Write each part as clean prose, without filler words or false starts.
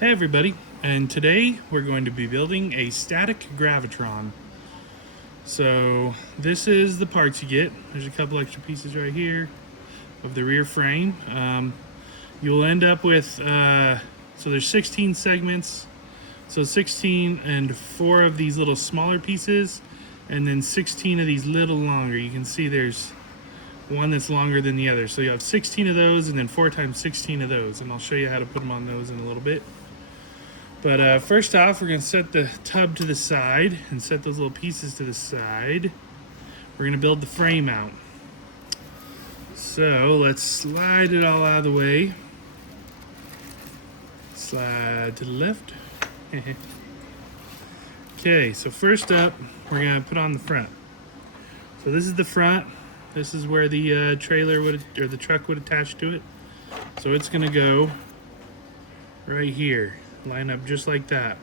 Hey everybody, and today we're going to be building a static Gravitron. So this is the parts you get. There's a couple extra pieces right here of the rear frame. You'll end up with, so there's 16 segments, so 16 and 4 of these little smaller pieces, and then 16 of these little longer. You can see there's one that's longer than the other. So you have 16 of those and then 4 times 16 of those, and I'll show you how to put them on those in a little bit. But first off, we're going to set the tub to the side and set those little pieces to the side. We're going to build the frame out. So let's slide it all out of the way. Slide to the left. Okay, so first up, we're going to put on the front. So this is the front. This is where the trailer would, or the truck would attach to it. So it's going to go right here. Line up just like that.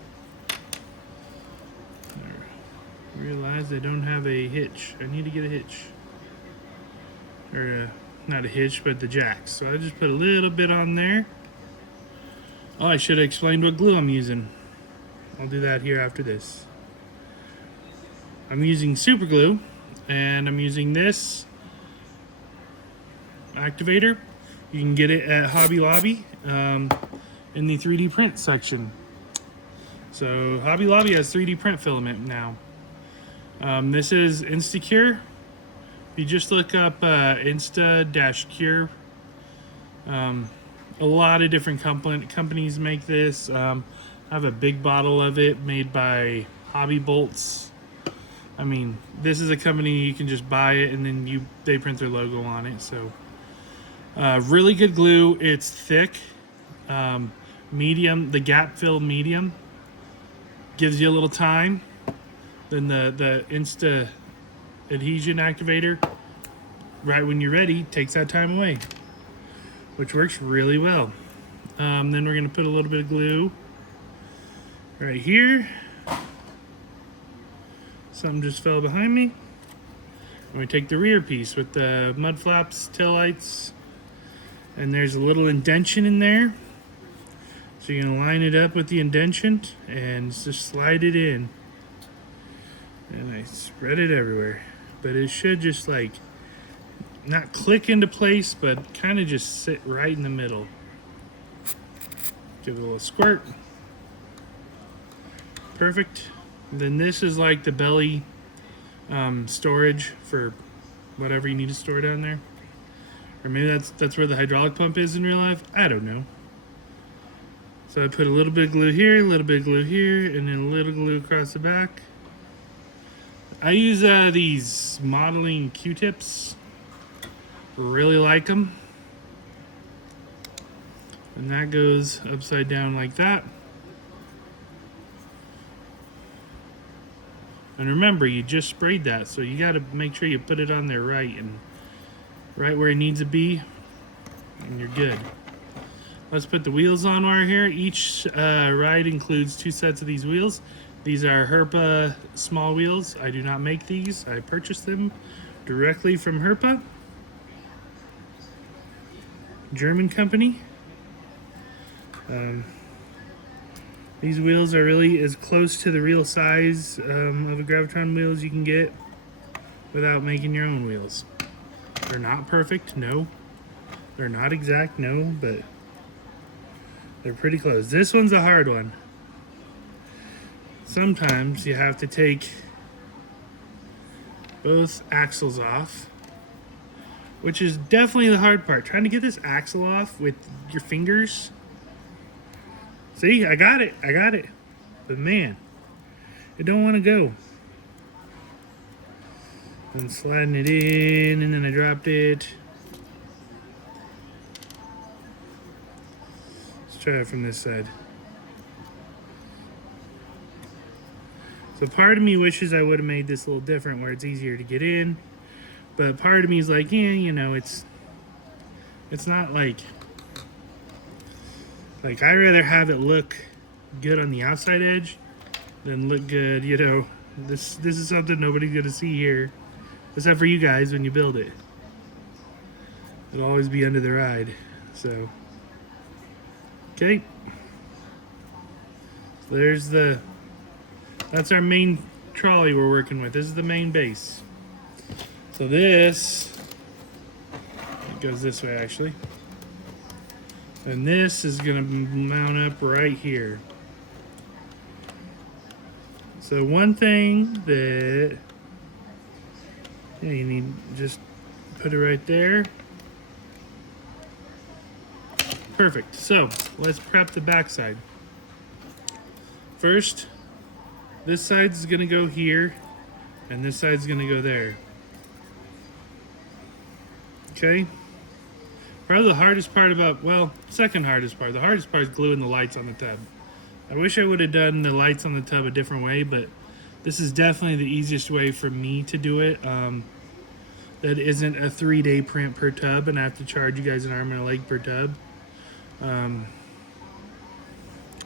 Realize I don't have a hitch. I need to get a hitch. Or not a hitch, but the jacks. So I just put a little bit on there. Oh, I should have explained what glue I'm using. I'll do that here after this. I'm using super glue, and I'm using this activator. You can get it at Hobby Lobby. In the 3D print section. So Hobby Lobby has 3D print filament now. This is Instacure. If you just look up Insta-Cure, a lot of different companies make this. I have a big bottle of it made by Hobby Bolts. I mean, this is a company you can just buy it and then they print their logo on it. So really good glue. It's thick. Medium, the gap fill medium gives you a little time. Then the Insta adhesion activator, right when you're ready, takes that time away, which works really well. Then we're going to put a little bit of glue right here. Something just fell behind me. And we take the rear piece with the mud flaps, taillights, and there's a little indention in there. So you're going to line it up with the indention and just slide it in. And I spread it everywhere. But it should just like not click into place, but kind of just sit right in the middle. Give it a little squirt. Perfect. Then this is like the belly storage for whatever you need to store down there. Or maybe that's where the hydraulic pump is in real life. I don't know. So I put a little bit of glue here, a little bit of glue here, and then a little glue across the back. I use these modeling Q-tips. Really like them. And that goes upside down like that. And remember, you just sprayed that, so you got to make sure you put it on there right and right where it needs to be, and you're good. Let's put the wheels on wire here. Each ride includes 2 sets of these wheels. These are Herpa small wheels. I do not make these. I purchased them directly from Herpa, German company. These wheels are really as close to the real size of a Gravitron wheel as you can get without making your own wheels. They're not perfect, no. They're not exact, no, but they're pretty close. This one's a hard one. Sometimes you have to take both axles off, which is definitely the hard part. Trying to get this axle off with your fingers. See, I got it. But man, it don't want to go. I'm sliding it in, and then I dropped it. Try it from this side. So part of me wishes I would have made this a little different where it's easier to get in, but part of me is like, yeah, you know, it's not like I'd rather have it look good on the outside edge than look good, you know. This is something nobody's gonna see here, except for you guys when you build it. It'll always be under the ride. So, okay. So that's our main trolley we're working with. This is the main base. So it goes this way actually. And this is gonna mount up right here. So one thing that you need, just put it right there. Perfect. So let's prep the backside. First, this side's gonna go here, and this side's gonna go there. Okay? Probably the hardest part second hardest part. The hardest part is gluing the lights on the tub. I wish I would have done the lights on the tub a different way, but this is definitely the easiest way for me to do it. That isn't a 3-day print per tub, and I have to charge you guys an arm and a leg per tub.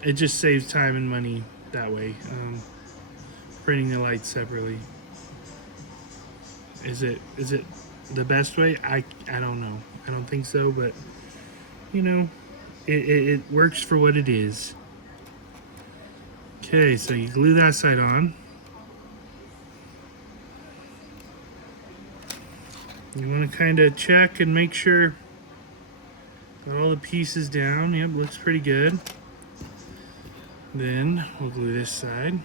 It just saves time and money that way. Printing the lights separately. Is it the best way? I don't know. I don't think so, but you know, it works for what it is. Okay, so you glue that side on. You want to kind of check and make sure got all the pieces down. Yep, looks pretty good. Then we'll glue this side.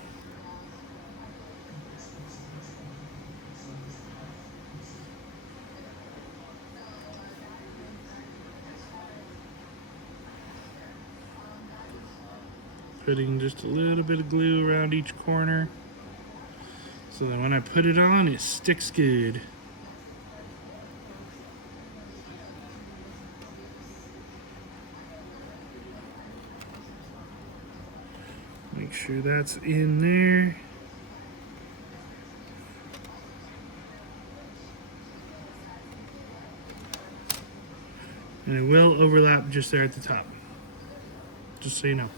Putting just a little bit of glue around each corner so that when I put it on, it sticks good. Make sure that's in there. And it will overlap just there at the top, just so you know.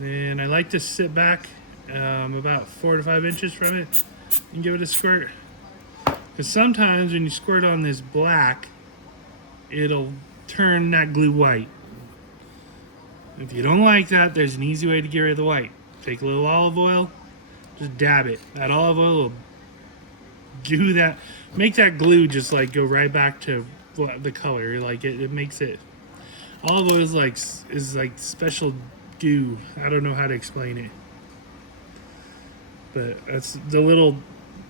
And I like to sit back about 4 to 5 inches from it and give it a squirt. Because sometimes when you squirt on this black, it'll turn that glue white. If you don't like that, there's an easy way to get rid of the white. Take a little olive oil, just dab it. That olive oil will do that, make that glue just like go right back to the color. Like it makes it. Olive oil is like special goo. I don't know how to explain it, but that's the little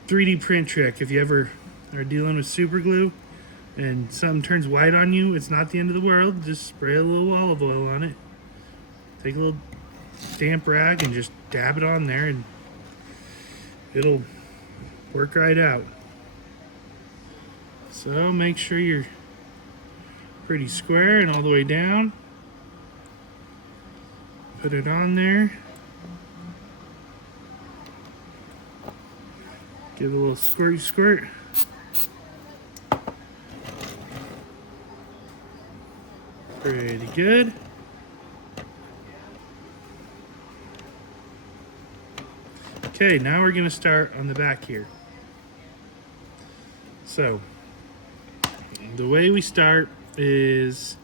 3D print trick. If you ever are dealing with super glue and something turns white on you, it's not the end of the world. Just spray a little olive oil on it. Take a little damp rag and just dab it on there, and it'll work right out. So make sure you're pretty square and all the way down. Put it on there. Give it a little squirty squirt. Pretty good. Okay, now we're going to start on the back here. So, the way we start is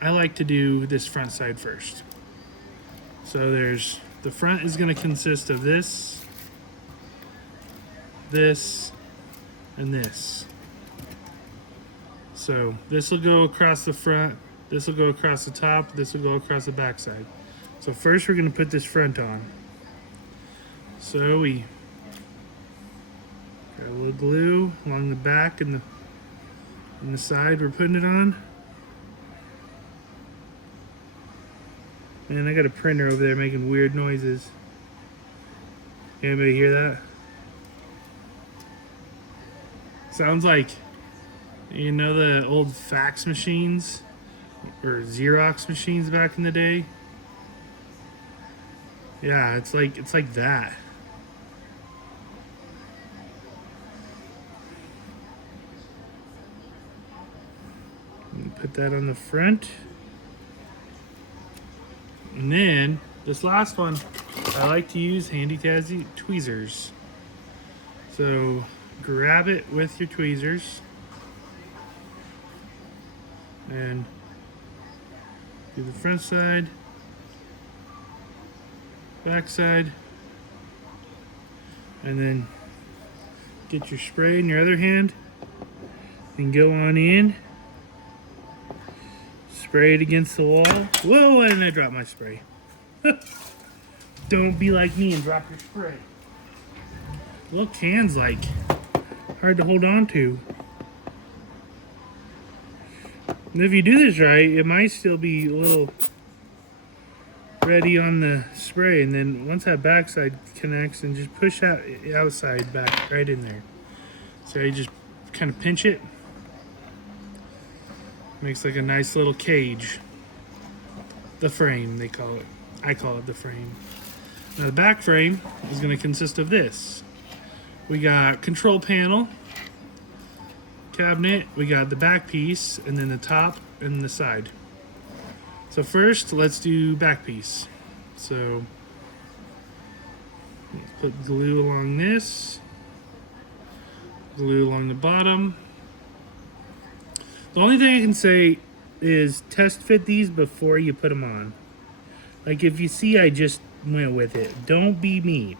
I like to do this front side first. So the front is going to consist of this, and this. So this will go across the front, this will go across the top, this will go across the back side. So first we're going to put this front on. So we got a little glue along the back and the side we're putting it on. Man, I got a printer over there making weird noises. Anybody hear that? Sounds like, you know, the old fax machines or Xerox machines back in the day? Yeah, it's like that. Put that on the front. And then this last one, I like to use handy dandy tweezers. So grab it with your tweezers and do the front side. back side, and then get your spray in your other hand and go on in. Spray it against the wall. Whoa, and I dropped my spray. Don't be like me and drop your spray. Little can's like hard to hold on to. And if you do this right, it might still be a little ready on the spray, and then once that backside connects, and just push that outside back right in there. So you just kind of pinch it. Makes like a nice little cage. The frame, they call it. I call it the frame. Now the back frame is going to consist of this. We got control panel, cabinet, we got the back piece, and then the top and the side. So first, let's do back piece. So let's put glue along this, glue along the bottom. The only thing I can say is test fit these before you put them on. Like if you see I just went with it, don't be me.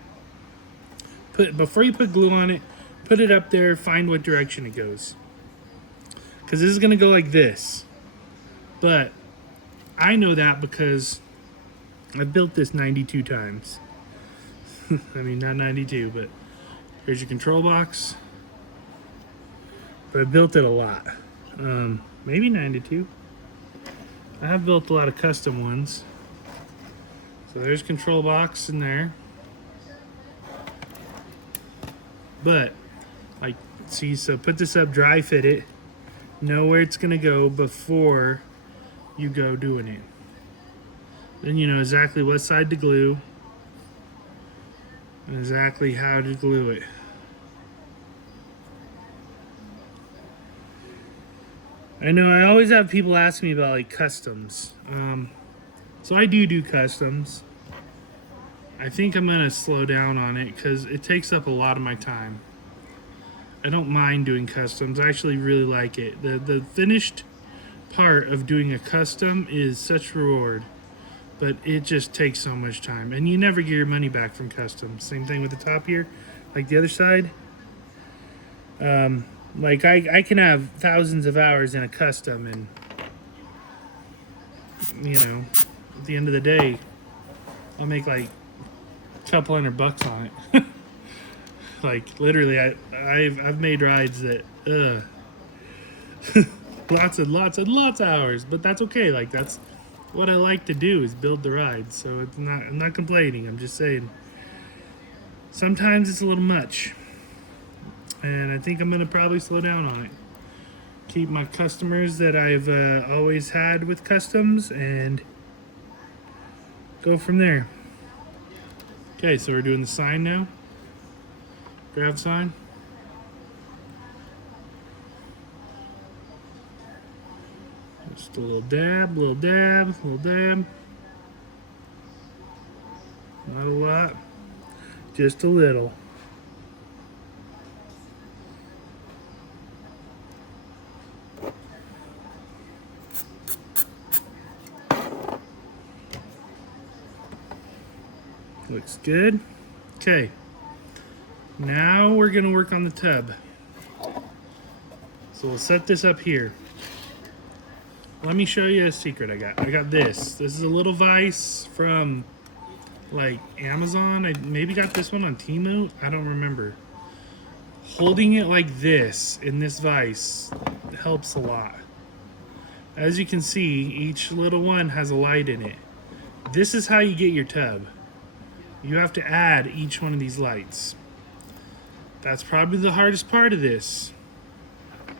Before you put glue on it, put it up there, find what direction it goes. Because this is going to go like this. But I know that because I've built this 92 times. I mean, not 92, but here's your control box. But I built it a lot. Maybe 92. I have built a lot of custom ones. So there's control box in there. But, like, see, so put this up, dry fit it. Know where it's going to go before you go doing it. Then you know exactly what side to glue. And exactly how to glue it. I know I always have people ask me about, like, customs. So I do customs. I think I'm going to slow down on it because it takes up a lot of my time. I don't mind doing customs. I actually really like it. The finished part of doing a custom is such reward, but it just takes so much time. And you never get your money back from customs. Same thing with the top here. Like the other side. Like I can have thousands of hours in a custom, and you know, at the end of the day, I'll make like a couple $100 on it. Like literally, I've made rides that lots of hours, but that's okay. Like that's what I like to do, is build the rides. So I'm not complaining. I'm just saying sometimes it's a little much, and I think I'm gonna probably slow down on it. Keep my customers that I've always had with customs and go from there. Okay, so we're doing the sign now. Grav sign. Just a little dab, little dab, little dab. Not a lot, just a little. Looks good. Okay. Now we're going to work on the tub. So we'll set this up here. Let me show you a secret I got. I got this. This is a little vise from like Amazon. I maybe got this one on Temu. I don't remember. Holding it like this in this vise helps a lot. As you can see, each little one has a light in it. This is how you get your tub. You have to add each one of these lights. That's probably the hardest part of this,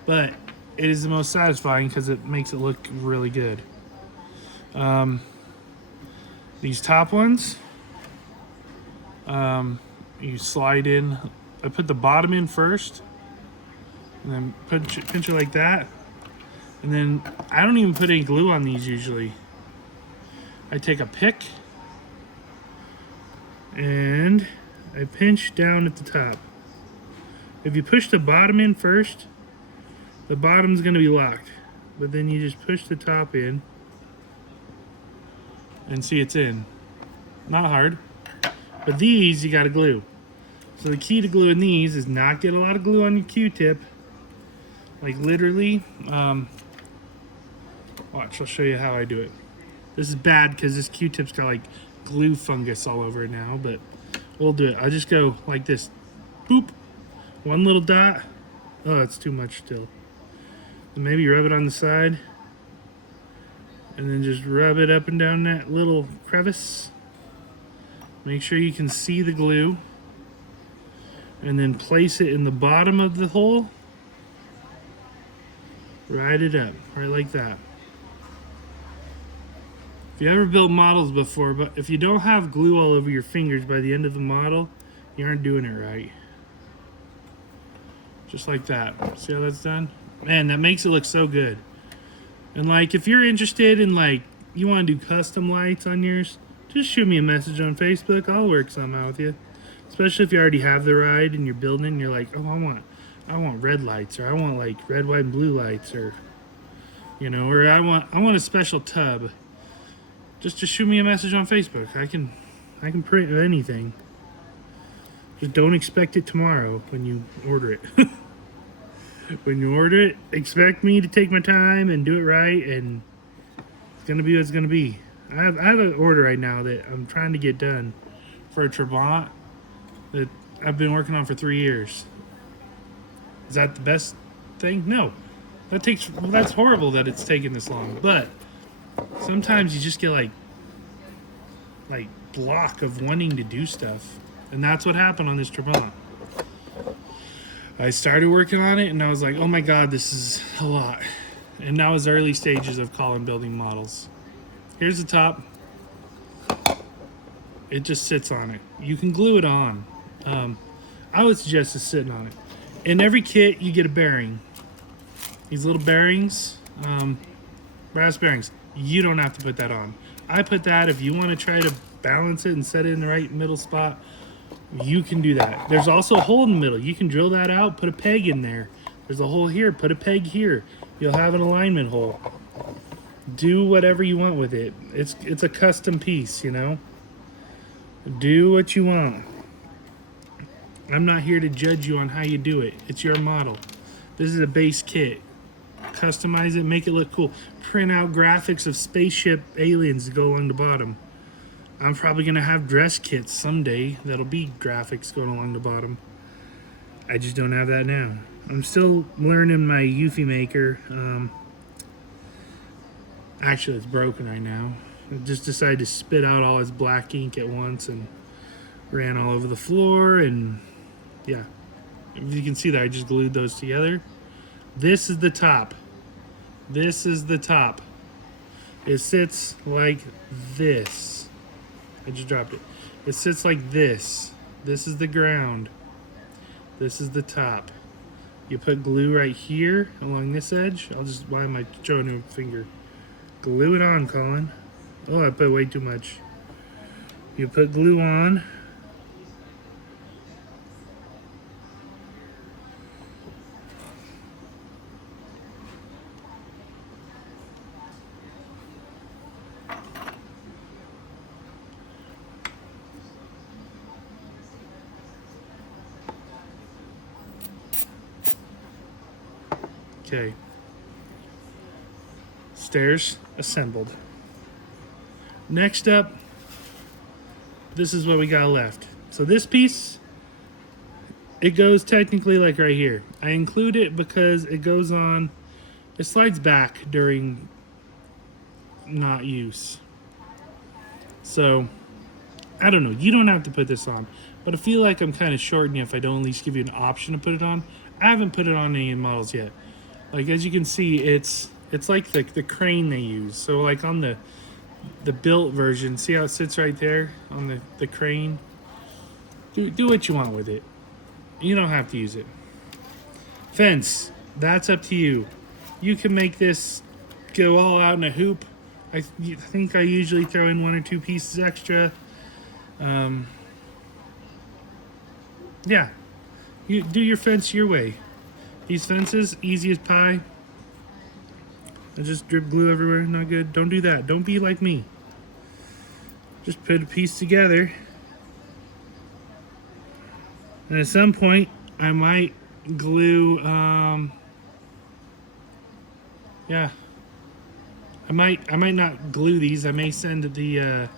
but it is the most satisfying because it makes it look really good. These top ones, you slide in. I put the bottom in first, and then pinch it like that. And then I don't even put any glue on these usually. I take a pick and I pinch down at the top. If you push the bottom in first, the bottom's going to be locked. But then you just push the top in and see it's in. Not hard. But these, you gotta glue. So the key to gluing these is not get a lot of glue on your Q-tip. Like literally, watch, I'll show you how I do it. This is bad because this Q-tip's got like glue fungus all over it now, but we'll do it. I just go like this, boop, one little dot. Oh, it's too much still. And maybe rub it on the side, and then just rub it up and down that little crevice. Make sure you can see the glue, and then place it in the bottom of the hole. Ride it up, right like that. If you ever built models before, but if you don't have glue all over your fingers by the end of the model, you aren't doing it right. Just like that. See how that's done? Man, that makes it look so good. And like, if you're interested in like, you want to do custom lights on yours, just shoot me a message on Facebook. I'll work some out with you. Especially if you already have the ride and you're building and you're like, oh, I want red lights, or I want like red, white, and blue lights, or you know, or I want a special tub. Just shoot me a message on Facebook. I can print anything. Just don't expect it tomorrow when you order it. When you order it, expect me to take my time and do it right, and it's gonna be what it's gonna be. I have an order right now that I'm trying to get done for a Trabant that I've been working on for 3 years. Is that the best thing? No. That's horrible that it's taken this long. But sometimes you just get like block of wanting to do stuff. And that's what happened on this Trabant. I started working on it and I was like, oh my God, this is a lot. And that was early stages of Colin building models. Here's the top. It just sits on it. You can glue it on. I would suggest just sitting on it. In every kit, you get a bearing. These little bearings, brass bearings. You don't have to put that on. I put that if you want to try to balance it and set it in the right middle spot. You can do that. There's also a hole in the middle. You can drill that out, put a peg in there. There's a hole here, put a peg here. You'll have an alignment hole. Do whatever you want with it. It's a custom piece, you know? Do what you want. I'm not here to judge you on how you do it. It's your model. This is a base kit. Customize it, make it look cool. Print out graphics of spaceship aliens to go along the bottom. I'm probably going to have dress kits someday that'll be graphics going along the bottom. I just don't have that now. I'm still learning my Eufy maker. Actually, it's broken right now. I just decided to spit out all its black ink at once and ran all over the floor. And yeah, if you can see that I just glued those together. This is the top. This is the top. It sits like this. I just dropped it. It sits like this. This is the ground. This is the top. You put glue right here along this edge. Why am I showing you a finger? Glue it on, Colin. Oh, I put way too much. You put glue on. Okay. Stairs assembled. Next up, this is what we got left. So this piece, it goes technically like right here. I include it because it goes on, it slides back during not use. So, I don't know. You don't have to put this on. But I feel like I'm kind of shorting you if I don't at least give you an option to put it on. I haven't put it on any models yet. Like, as you can see, it's like the crane they use. So, like, on the built version, see how it sits right there on the crane? Do what you want with it. You don't have to use it. Fence, that's up to you. You can make this go all out in a hoop. I think I usually throw in 1 or 2 pieces extra. Yeah, you do your fence your way. These fences, easy as pie. I just drip glue everywhere, not good. Don't do that. Don't be like me. Just put a piece together And at some point, I might glue, yeah. I might not glue these. I may send the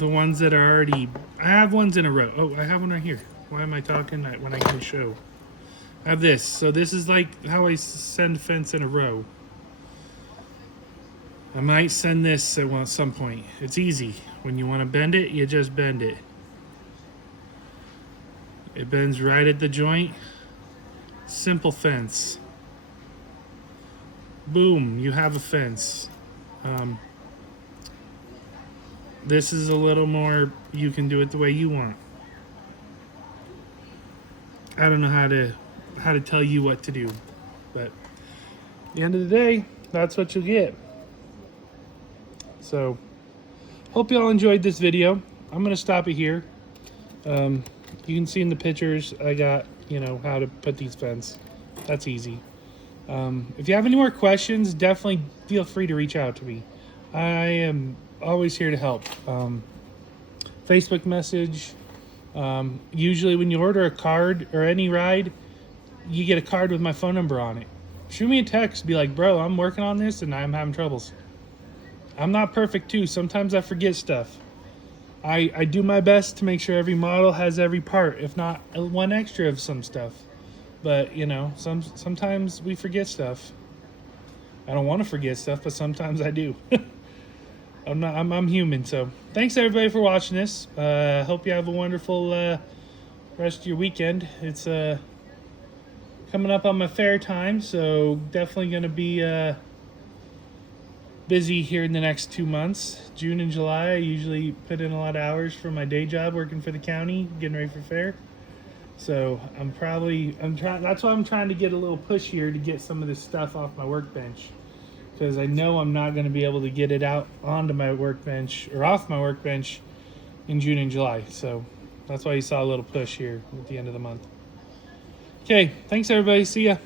ones that are already, I have ones in a row. Oh, I have one right here. Why am I talking when I can show? I have this. So this is like how I send fence in a row. I might send this at some point. It's easy. When you want to bend it, you just bend it. It bends right at the joint. Simple fence. Boom, you have a fence. This is a little more, you can do it the way you want. I don't know how to tell you what to do, but at the end of the day, that's what you'll get. So, hope y'all enjoyed this video. I'm gonna stop it here. You can see in the pictures I got, how to put these fence. That's easy. If you have any more questions, definitely feel free to reach out to me. I am always here to help. Facebook message. Usually when you order a card or any ride, you get a card with my phone number on it. Shoot me a text, be like, bro, I'm working on this and I'm having troubles. I'm not perfect too. Sometimes I forget stuff. I do my best to make sure every model has every part, if not one extra of some stuff. But, sometimes we forget stuff. I don't want to forget stuff, but sometimes I do. I'm human, so thanks everybody for watching this. Hope you have a wonderful rest of your weekend. It's coming up on my fair time, so definitely going to be busy here in the next 2 months. June and July, I usually put in a lot of hours for my day job working for the county, getting ready for fair. So I'm trying. That's why I'm trying to get a little push here to get some of this stuff off my workbench, because I know I'm not going to be able to get it out onto my workbench or off my workbench in June and July. So that's why you saw a little push here at the end of the month. Okay, thanks everybody. See ya.